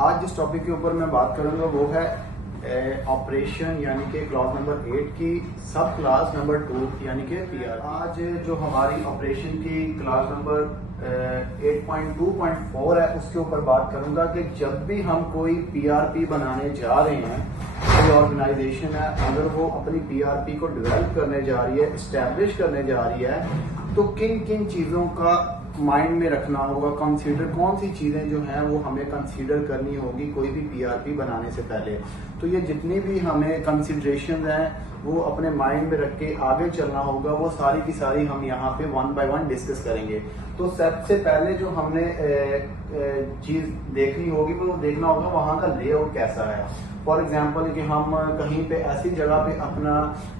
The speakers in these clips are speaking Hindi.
आज जिस टॉपिक के ऊपर मैं बात करूंगा वो है ऑपरेशन यानी कि क्लास नंबर 8 की सब क्लास नंबर 2 यानी कि पीआर। आज जो हमारी ऑपरेशन की क्लास नंबर 8.2.4 है उसके ऊपर बात करूंगा कि जब भी हम कोई पीआरपी बनाने जा रहे हैं, कोई ऑर्गेनाइजेशन है अगर वो अपनी पीआरपी को डेवलप करने जा रही है, इस्टेब्लिश करने जा रही है, तो किन किन चीज़ों का माइंड में रखना होगा, कंसीडर कौन सी चीजें जो हैं वो हमें कंसीडर करनी होगी कोई भी पीआरपी बनाने से पहले। तो ये जितनी भी हमें कंसीडरेशन हैं वो अपने माइंड में रख के आगे चलना होगा, वो सारी की सारी हम यहाँ पे वन बाय वन डिस्कस करेंगे। तो सबसे पहले जो हमने चीज देखनी होगी वो देखना होगा वहाँ का लेआउट कैसा है। फॉर एग्जाम्पल कि हम कहीं पे ऐसी जगह पे अपना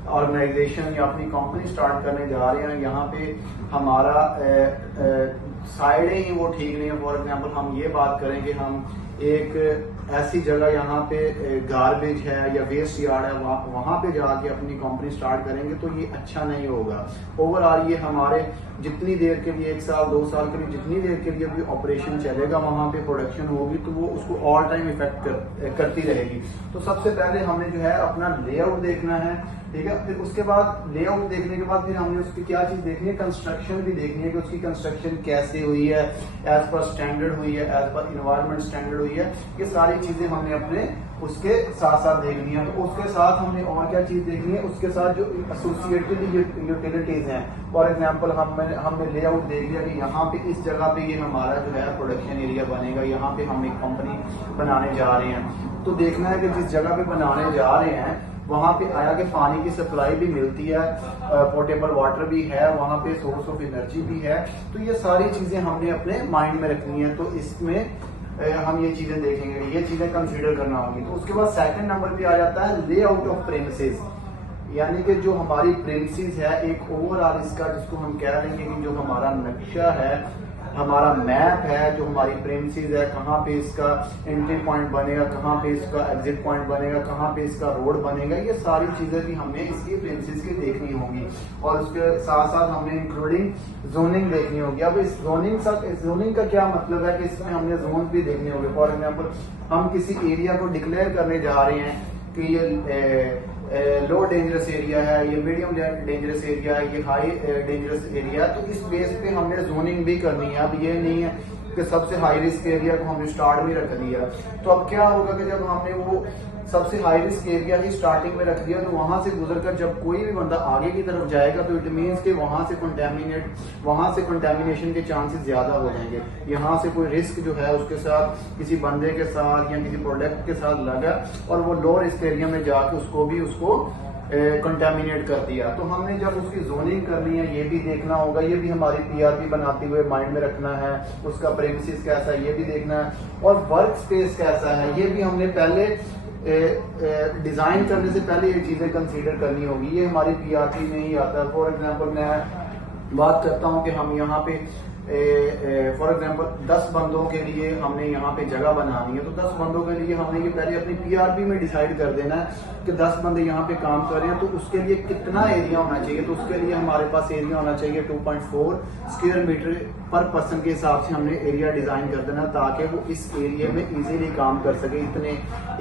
ऑर्गेनाइजेशन या अपनी कंपनी स्टार्ट करने जा रहे हैं, यहाँ पे हमारा साइडें ही वो ठीक नहीं है। फॉर एग्जाम्पल हम ये बात करें कि हम एक ऐसी जगह यहाँ पे गार्बेज है या वेस्ट यार्ड है, वहां पे जाके अपनी कंपनी स्टार्ट करेंगे तो ये अच्छा नहीं होगा। ओवरऑल ये हमारे जितनी देर के लिए 1 साल 2 साल के लिए जितनी देर के लिए भी ऑपरेशन चलेगा, वहां पे प्रोडक्शन होगी तो वो उसको ऑल टाइम इफेक्ट करती रहेगी। तो सबसे पहले हमने जो है अपना लेआउट देखना है, ठीक है। फिर उसके बाद लेआउट देखने के बाद फिर हमने उसकी क्या चीज देखनी है, कंस्ट्रक्शन भी देखनी है कि उसकी कंस्ट्रक्शन कैसे हुई है, एज पर स्टैंडर्ड हुई है, एज पर इन्वायरमेंट स्टैंडर्ड हुई है। ये सारी चीजें हमने अपने उसके साथ साथ देखनी है। तो उसके साथ हमने और क्या चीज देखनी है, उसके साथ जो एसोसिएटेड यूटिलिटीज हैं। फॉर एग्जांपल हमने लेआउट देख लिया कि यहाँ पे इस जगह पे ये हमारा जो है प्रोडक्शन एरिया बनेगा, यहाँ पे हम एक कंपनी बनाने जा रहे हैं। तो देखना है कि जिस जगह पे बनाने जा रहे हैं वहां पे आया कि पानी की सप्लाई भी मिलती है, पोर्टेबल वाटर भी है, वहां पे सोर्स ऑफ एनर्जी भी है। तो ये सारी चीजें हमने अपने माइंड में रखनी है। तो इसमें हम ये चीजें देखेंगे, ये चीजें कंसीडर करना होगी। तो उसके बाद सेकंड नंबर पे आ जाता है लेआउट ऑफ प्रेमिसेस, यानी कि जो हमारी प्रेमिसेस है एक ओवरऑल इसका जिसको हम कह देंगे कि जो हमारा नक्शा है, हमारा मैप है, जो हमारी प्रेमिसेस है, कहाँ पे इसका एंट्री पॉइंट बनेगा, कहाँ पे इसका एग्जिट पॉइंट बनेगा, कहाँ पे इसका रोड बनेगा, ये सारी चीजें भी हमें इसकी प्रेमिसेस की देखनी होगी। और उसके साथ साथ हमने इंक्लूडिंग जोनिंग देखनी होगी। अब इस जोनिंग का क्या मतलब है कि इसमें हमने जोन भी देखने होंगे। फॉर एग्जाम्पल हम किसी एरिया को डिक्लेयर करने जा रहे हैं कि ये लो डेंजरस एरिया है, ये मीडियम डेंजरस एरिया है, ये हाई डेंजरस एरिया है। तो इस बेस पे हमने जोनिंग भी करनी है। अब ये नहीं है कि सबसे हाई रिस्क एरिया को हमने स्टार्ट में रख दिया। तो अब क्या होगा कि जब हमने वो सबसे हाई रिस्क एरिया ही स्टार्टिंग में रख दिया तो वहां से गुजरकर जब कोई भी बंदा आगे की तरफ जाएगा तो इट मीन्स कि वहां से कंटेमिनेशन के चांसेस ज्यादा हो जाएंगे। यहाँ से कोई रिस्क जो है उसके साथ किसी बंदे के साथ या किसी प्रोडक्ट के साथ लगा और वो लो रिस्क एरिया में जाके उसको कंटेमिनेट कर दिया। तो हमने जब उसकी जोनिंग करनी है ये भी देखना होगा, ये भी हमारी पीआरपी बनाते हुए माइंड में रखना है। उसका प्रेमिसेस कैसा है ये भी देखना है, और वर्क स्पेस कैसा है ये भी हमने पहले डिजाइन करने से पहले ये चीजें कंसीडर करनी होगी। ये हमारी पीआरपी में ही आता है। फॉर एग्जांपल मैं बात करता हूँ कि हम यहाँ पे फॉर एग्जांपल 10 बंदों के लिए हमने यहाँ पे जगह बनानी है। तो 10 बंदों के लिए हमने ये पहले अपनी पीआरपी में डिसाइड कर देना है कि 10 बंदे यहाँ पे काम कर रहे हैं तो उसके लिए कितना एरिया होना चाहिए। तो उसके लिए हमारे पास एरिया होना चाहिए 2.4 स्क्वायर मीटर पर पर्सन के हिसाब से हमने एरिया डिजाइन कर देना ताकि वो इस एरिया में इजीली काम कर सके। इतने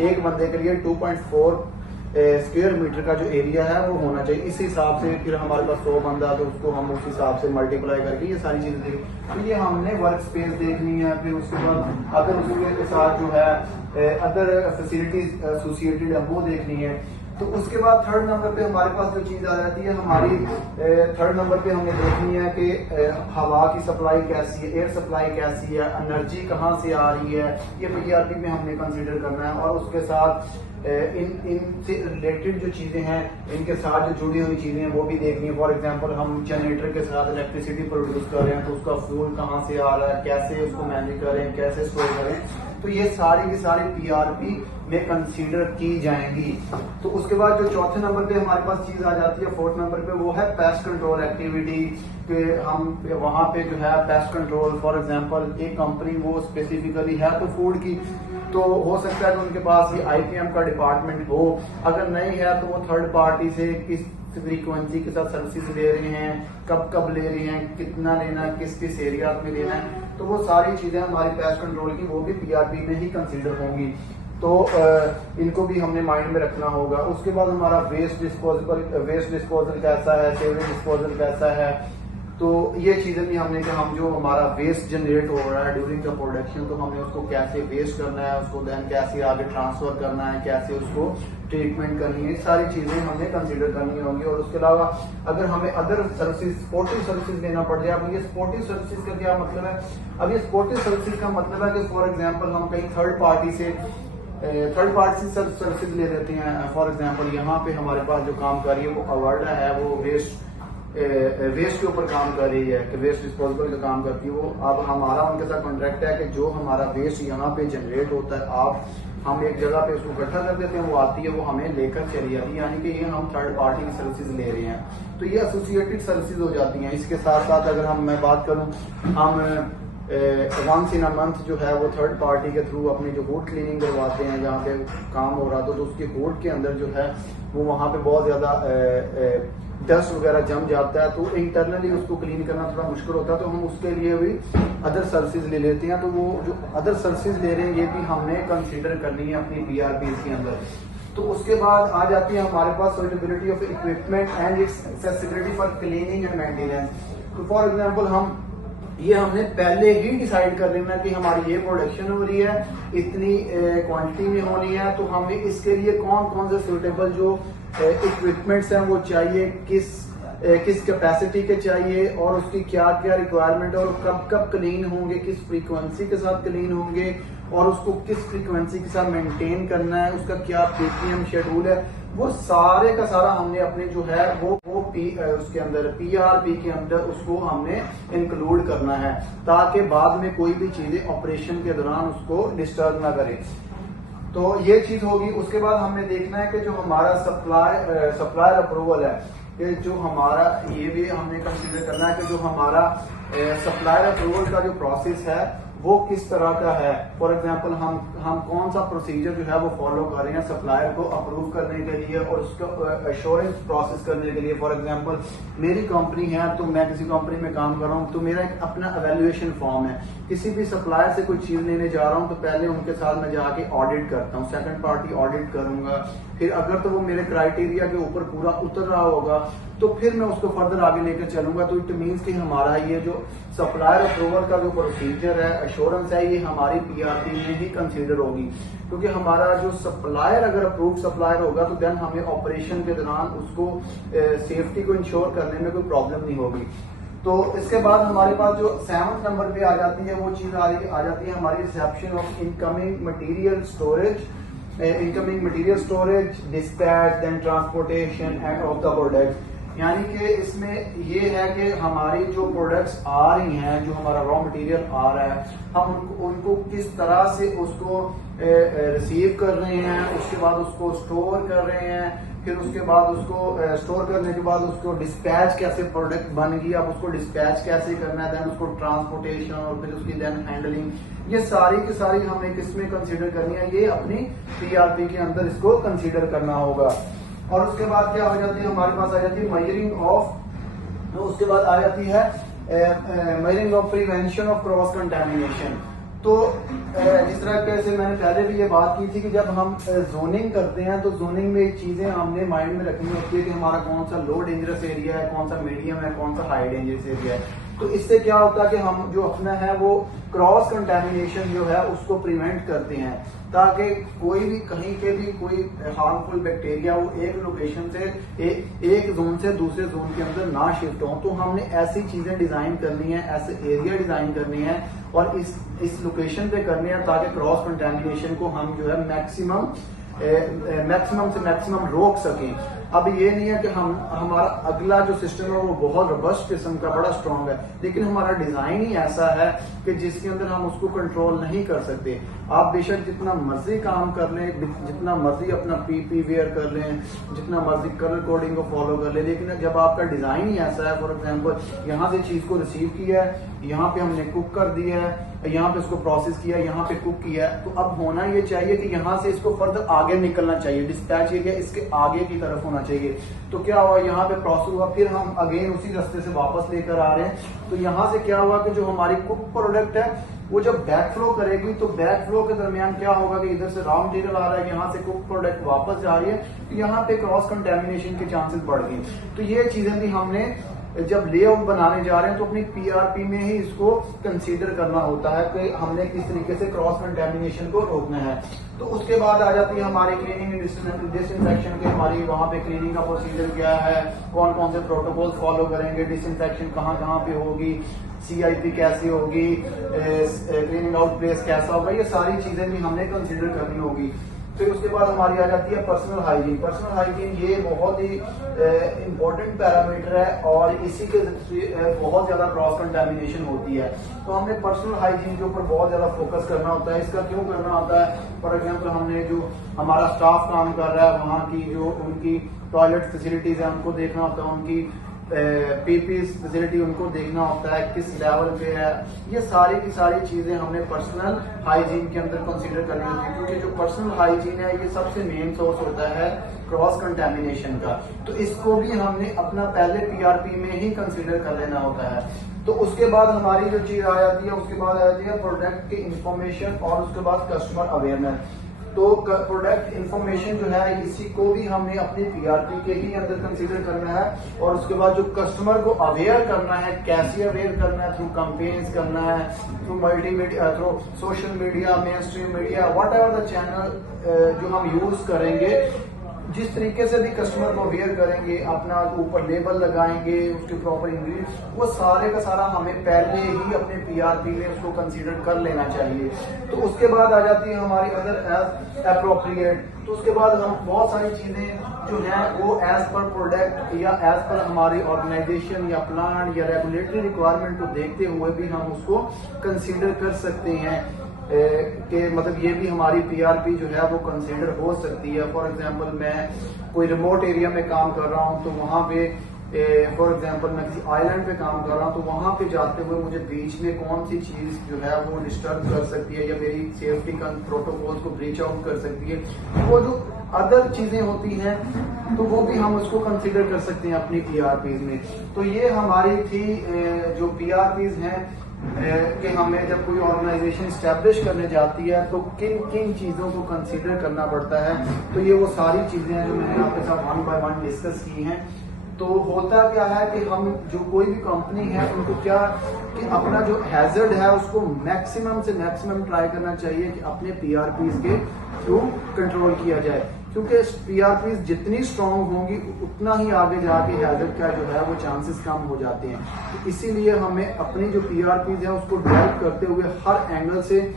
एक बंदे के लिए 2.4 स्क्वायर मीटर का जो एरिया है वो होना चाहिए। इस हिसाब से फिर हमारे पास 100 बंदा तो उसको हम उस हिसाब से मल्टीप्लाई करके ये सारी चीजें देखें। तो ये हमने वर्क स्पेस देखनी है। फिर उसके बाद अगर उसके साथ जो है अदर फैसिलिटीज एसोसिएटेड है वो देखनी है। तो उसके बाद थर्ड नंबर पे हमारे पास जो चीज आ जाती है, हमारी थर्ड नंबर पे हमने देखनी है कि हवा की सप्लाई कैसी है, एयर सप्लाई कैसी है, एनर्जी कहाँ से आ रही है, ये पीआरपी में हमने कंसीडर करना है। और उसके साथ इनसे रिलेटेड जो चीजें हैं, इनके साथ जो जुड़ी हुई चीजें हैं वो भी देखनी है। फॉर एग्जांपल हम जनरेटर के साथ इलेक्ट्रिसिटी प्रोड्यूस कर रहे हैं तो उसका फ्यूल कहाँ से आ रहा है, कैसे उसको मैनेज करें, कैसे स्टोर करें। तो ये सारी की सारी पीआरपी में कंसीडर की जाएंगी। तो उसके बाद जो चौथे नंबर पे हमारे पास चीज आ जाती है, फोर्थ नंबर पे, वो है पेस्ट कंट्रोल एक्टिविटी। कि हम वहां पे जो है पेस्ट कंट्रोल, फॉर एग्जांपल एक कंपनी वो स्पेसिफिकली है तो फूड की, तो हो सकता है कि उनके पास ये आईपीएम का डिपार्टमेंट हो। अगर नहीं है तो वो थर्ड पार्टी से किस फ्रीक्वेंसी के साथ सर्विसेज ले रहे हैं, कब कब ले रहे हैं, कितना लेना है, किस किस एरिया में लेना है, तो वो सारी चीजें हमारी पेस्ट कंट्रोल की वो भी पीआरपी में ही कंसीडर होंगी। तो इनको भी हमने माइंड में रखना होगा। उसके बाद हमारा वेस्ट डिस्पोजल कैसा है, सेवरेज डिस्पोजल कैसा है, तो ये चीजें भी हमने कि हम जो हमारा वेस्ट जनरेट हो रहा है ड्यूरिंग द प्रोडक्शन, तो हमने उसको कैसे वेस्ट करना है, उसको देन कैसे आगे ट्रांसफर करना है, कैसे उसको ट्रीटमेंट करनी है, सारी चीजें हमने कंसीडर करनी होंगी। और उसके अलावा अगर हमें अदर सर्विसेज स्पोर्टिव सर्विसेज लेना पड़ जाए, अब ये स्पोर्टिव सर्विसेज का क्या मतलब है? अब ये स्पोर्टिव सर्विसेज का मतलब है कि फॉर एग्जाम्पल हम कहीं थर्ड पार्टी से सर्विसेज ले लेते हैं। फॉर एग्जाम्पल यहाँ पे हमारे पास जो काम कर रही है वो अवार्डा है, वो वेस्ट के ऊपर काम कर रही है कि वेस्ट डिस्पोजल का काम करती है वो। अब हमारा उनके साथ कॉन्ट्रैक्ट है कि जो हमारा वेस्ट यहाँ पे जनरेट होता है हम एक जगह पे उसको इकट्ठा कर देते हैं, वो आती है, वो हमें लेकर चली जाती है, यानी कि ये हम थर्ड पार्टी की सर्विसेज ले रहे हैं, तो ये एसोसिएटेड सर्विसेज हो जाती हैं। इसके साथ साथ अगर मैं बात करूं, हम वंस इन अ मंथ जो है वो थर्ड पार्टी के थ्रू अपनी जो हुड क्लीनिंग करवाते हैं, जहाँ पे काम हो रहा था तो उसकी हुड के अंदर जो है वो वहाँ पे बहुत ज्यादा डस्ट वगैरह जम जाता है, तो इंटरनली उसको क्लीन करना थोड़ा मुश्किल होता है, तो हम उसके लिए भी अदर सर्विसेज ले लेते हैं। तो वो जो अदर सर्विसेज ले रहे हैं ये भी हमने कंसीडर करनी है अपनी पीआरपी के अंदर। तो उसके बाद आ जाती है हमारे पास suitability of equipment and its accessibility for cleaning and maintenance. तो फॉर एग्जांपल हमने पहले ही डिसाइड कर लेना कि हमारी ये प्रोडक्शन हो रही है, इतनी क्वांटिटी में होनी है, तो हमें इसके लिए कौन कौन से सुटेबल जो इक्विपमेंट्स हैं वो चाहिए, किस कैपेसिटी के चाहिए, और उसकी क्या क्या रिक्वायरमेंट है, और कब कब क्लीन होंगे, किस फ्रीक्वेंसी के साथ क्लीन होंगे, और उसको किस फ्रीक्वेंसी के साथ मेंटेन करना है, उसका क्या पीपीएम शेड्यूल है, वो सारे का सारा हमने अपने जो है वो उसके अंदर पीआरपी के अंदर उसको हमने इंक्लूड करना है, ताकि बाद में कोई भी चीजें ऑपरेशन के दौरान उसको डिस्टर्ब ना करे। तो ये चीज होगी। उसके बाद हमने देखना है कि जो हमारा सप्लायर अप्रूवल है, कि जो हमारा ये भी हमने कंसीडर करना है कि जो हमारा सप्लायर अप्रूवल का जो प्रोसेस है वो किस तरह का है। फॉर एग्जांपल हम कौन सा प्रोसीजर जो है वो फॉलो कर रहे हैं सप्लायर को अप्रूव करने के लिए और उसका एश्योरेंस प्रोसेस करने के लिए। फॉर एग्जांपल मेरी कंपनी है तो मैं किसी कंपनी में काम कर रहा हूं, तो मेरा एक अपना एवेल्युएशन फॉर्म है। किसी भी सप्लायर से कोई चीज लेने जा रहा हूं तो पहले उनके साथ मैं जाके ऑडिट करता हूं, सेकंड पार्टी ऑडिट करूंगा, फिर अगर तो वो मेरे क्राइटेरिया के ऊपर पूरा उतर रहा होगा तो फिर मैं उसको फर्दर आगे लेकर चलूंगा। तो इट मीन्स कि हमारा ये जो सप्लायर अप्रूवल का जो प्रोसीजर है, एश्योरेंस है, ये हमारी पीआरपी में ही कंसीडर होगी, क्योंकि हमारा जो सप्लायर अगर अप्रूव सप्लायर होगा तो देन हमें ऑपरेशन के दौरान उसको सेफ्टी को इंश्योर करने में कोई प्रॉब्लम नहीं होगी। तो इसके बाद हमारे पास जो 7th नंबर पे आ जाती है वो चीज आ जाती है हमारी reception of incoming material storage, dispatch, then transportation end of the product. यानी कि इसमें ये है कि हमारी जो प्रोडक्ट्स आ रही हैं, जो हमारा रॉ मटेरियल आ रहा है, हम उनको किस तरह से उसको रिसीव कर रहे हैं, उसके बाद उसको स्टोर कर रहे हैं, फिर उसके बाद उसको स्टोर करने के बाद उसको डिस्पैच कैसे प्रोडक्ट बन गई, अब उसको डिस्पैच कैसे करना है, देन उसको ट्रांसपोर्टेशन और फिर उसकी देन हैंडलिंग, ये सारी की सारी हमें किसमें कंसीडर करनी है, ये अपनी पीआरपी के अंदर इसको कंसीडर करना होगा। और उसके बाद क्या हो जाती है, हमारे पास आ जाती है मेजरिंग ऑफ, उसके बाद आ जाती है measuring of prevention of cross contamination. तो जिस तरह से मैंने पहले भी ये बात की थी कि जब हम जोनिंग करते हैं तो जोनिंग में चीजें हमने माइंड में रखनी होती है कि हमारा कौन सा लो डेंजरस एरिया है, कौन सा मीडियम है, कौन सा हाई डेंजरस एरिया है। तो इससे क्या होता है कि हम जो अपना है वो क्रॉस कंटेमिनेशन जो है उसको प्रिवेंट करते हैं, ताकि कोई भी कहीं के भी कोई हार्मफुल बैक्टीरिया वो एक लोकेशन से एक जोन से दूसरे जोन के अंदर ना शिफ्ट हो। तो हमने ऐसी चीजें डिजाइन करनी है, ऐसे एरिया डिजाइन करनी है और इस लोकेशन पे करनी है ताकि क्रॉस कंटेमिनेशन को हम जो है मैक्सिमम से मैक्सिमम रोक सकें। अब ये नहीं है कि हमारा अगला जो सिस्टम है वो बहुत रोबस्ट किस्म का बड़ा स्ट्रॉन्ग है, लेकिन हमारा डिजाइन ही ऐसा है कि जिसके अंदर हम उसको कंट्रोल नहीं कर सकते। आप बेशक जितना मर्जी काम कर लें, जितना मर्जी अपना पीपी वेयर कर लें, जितना मर्जी कलर कोडिंग को फॉलो कर ले, लेकिन जब आपका डिजाइन ही ऐसा है, फॉर एग्जाम्पल यहाँ से चीज को रिसीव किया है, यहाँ पे हमने कुक कर दिया है, यहाँ पे इसको प्रोसेस किया, यहाँ पे कुक किया, तो अब होना ये चाहिए कि यहाँ से इसको फर्दर आगे निकलना चाहिए, डिस्पैच एरिया इसके आगे की तरफ होना चाहिए। तो क्या हुआ, यहाँ पे प्रोसेस हुआ, फिर हम अगेन उसी रास्ते से वापस लेकर आ रहे हैं। तो यहाँ से क्या हुआ कि जो हमारी कुक प्रोडक्ट है वो जब बैक फ्लो करेगी, तो बैक फ्लो के दरमियान क्या होगा कि इधर से रॉ मटेरियल आ रहा है, यहाँ से कुक प्रोडक्ट वापस जा रही है, तो यहाँ पे क्रॉस कंटेमिनेशन के चांसेस बढ़ गए। तो ये चीजें भी हमने जब लेआउट बनाने जा रहे हैं तो अपनी पीआरपी में ही इसको कंसीडर करना होता है कि हमने किस तरीके से क्रॉस कंटेमिनेशन को रोकना है। तो उसके बाद आ जाती है हमारी क्लीनिंग एंड डिसइंफेक्शन के, हमारी वहां पे क्लीनिंग का प्रोसीजर क्या है, कौन कौन से प्रोटोकॉल फॉलो करेंगे, डिसइंफेक्शन कहाँ कहाँ पे होगी, CIP कैसी होगी, क्लीनिंग आउट प्लेस कैसा होगा, ये सारी चीजें भी हमने कंसीडर करनी होगी। फिर उसके बाद हमारी आ जाती है पर्सनल हाइजीन। पर्सनल हाइजीन ये बहुत ही इंपॉर्टेंट पैरामीटर है और इसी के बहुत ज्यादा क्रॉस कंटेमिनेशन होती है। तो हमने पर्सनल हाइजीन के ऊपर बहुत ज्यादा फोकस करना होता है। इसका क्यों करना होता है, फॉर एग्जाम्पल हमने जो हमारा स्टाफ काम कर रहा है वहाँ की जो उनकी टॉयलेट फैसिलिटीज है उनको देखना होता है, उनकी पीपी फैसिलिटी उनको देखना होता है किस लेवल पे है। ये सारी की सारी चीजें हमने पर्सनल हाइजीन के अंदर कंसीडर करनी होती है, क्योंकि जो पर्सनल हाइजीन है ये सबसे मेन सोर्स होता है क्रॉस कंटेमिनेशन का। तो इसको भी हमने अपना पहले पीआरपी में ही कंसीडर कर लेना होता है। तो उसके बाद हमारी जो चीज आ जाती है, उसके बाद आ जाती है प्रोडक्ट की इंफॉर्मेशन और उसके बाद कस्टमर अवेयरनेस। तो प्रोडक्ट इंफॉर्मेशन जो है इसी को भी हमने अपनी पीआरपी के ही अंदर कंसीडर करना है। और उसके बाद जो कस्टमर को अवेयर करना है, कैसे अवेयर करना है, थ्रू कैंपेन्स करना है, through multimedia, through social media, main stream media, what ever the channel जो हम यूज करेंगे, जिस तरीके से भी कस्टमर को अवेयर करेंगे, अपना ऊपर लेबल लगाएंगे, उसके प्रॉपर इंग्रेडिएंट्स, वो सारे का सारा हमें पहले ही अपने पीआरपी में उसको कंसीडर कर लेना चाहिए। तो उसके बाद आ जाती है हमारी अदर एज एप्रोप्रिएट। तो उसके बाद हम बहुत सारी चीजें जो है वो एज पर प्रोडक्ट या एज पर हमारी ऑर्गेनाइजेशन या प्लान या रेगुलेटरी रिक्वायरमेंट को देखते हुए भी हम उसको कंसीडर कर सकते हैं कि मतलब ये भी हमारी पीआरपी जो है वो कंसीडर हो सकती है। फॉर एग्जांपल मैं कोई रिमोट एरिया में काम कर रहा हूँ, तो वहां पे फॉर एग्जांपल मैं किसी आइलैंड पे काम कर रहा हूँ, तो वहां पे जाते हुए मुझे बीच में कौन सी चीज जो है वो डिस्टर्ब कर सकती है या मेरी सेफ्टी का प्रोटोकॉल को ब्रीच आउट कर सकती है, वो जो अदर चीजें होती हैं तो वो भी हम उसको कंसीडर कर सकते हैं अपनी पीआरपीज में। तो ये हमारी थी जो पीआरपीज हैं कि हमें जब कोई ऑर्गेनाइजेशन स्टैब्लिश करने जाती है तो किन किन चीजों को कंसीडर करना पड़ता है। तो ये वो सारी चीजें हैं जो मैंने आपके साथ वन बाय वन डिस्कस की हैं। तो होता क्या है कि हम जो कोई भी कंपनी है उनको क्या कि अपना जो हैजर्ड है उसको मैक्सिमम से मैक्सिमम ट्राई करना चाहिए कि अपने पीआरपीज के थ्रू कंट्रोल किया जाए, क्योंकि पीआरपीज जितनी स्ट्रांग होंगी उतना ही आगे जाके हैजर्ड का जो है वो चांसेस कम हो जाते हैं। तो इसीलिए हमें अपनी जो पीआरपीज है उसको डेवलप करते हुए हर एंगल से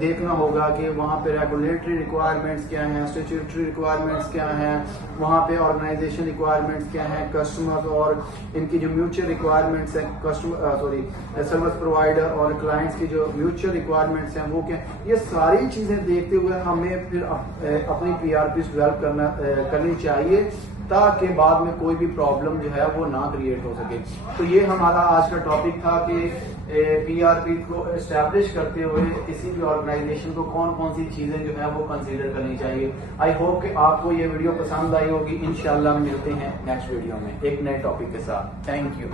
देखना होगा कि वहाँ पे रेगुलेटरी रिक्वायरमेंट्स क्या हैं, स्टैट्यूटरी रिक्वायरमेंट्स क्या हैं, वहाँ पे ऑर्गेनाइजेशन रिक्वायरमेंट्स क्या हैं, कस्टमर्स और इनकी जो म्यूचुअल रिक्वायरमेंट्स हैं, कस्टमर सर्विस प्रोवाइडर और क्लाइंट्स की जो म्यूचुअल रिक्वायरमेंट्स हैं वो क्या, ये सारी चीजें देखते हुए हमें फिर अपनी पीआरपी डेवलप करनी चाहिए ताकि बाद में कोई भी प्रॉब्लम जो है वो ना क्रिएट हो सके। तो ये हमारा आज का टॉपिक था कि पीआरपी को एस्टैब्लिश करते हुए किसी भी ऑर्गेनाइजेशन को कौन कौन सी चीजें जो है वो कंसीडर करनी चाहिए। आई होप कि आपको ये वीडियो पसंद आई होगी। इंशाल्लाह मिलते हैं नेक्स्ट वीडियो में एक नए टॉपिक के साथ। Thank you.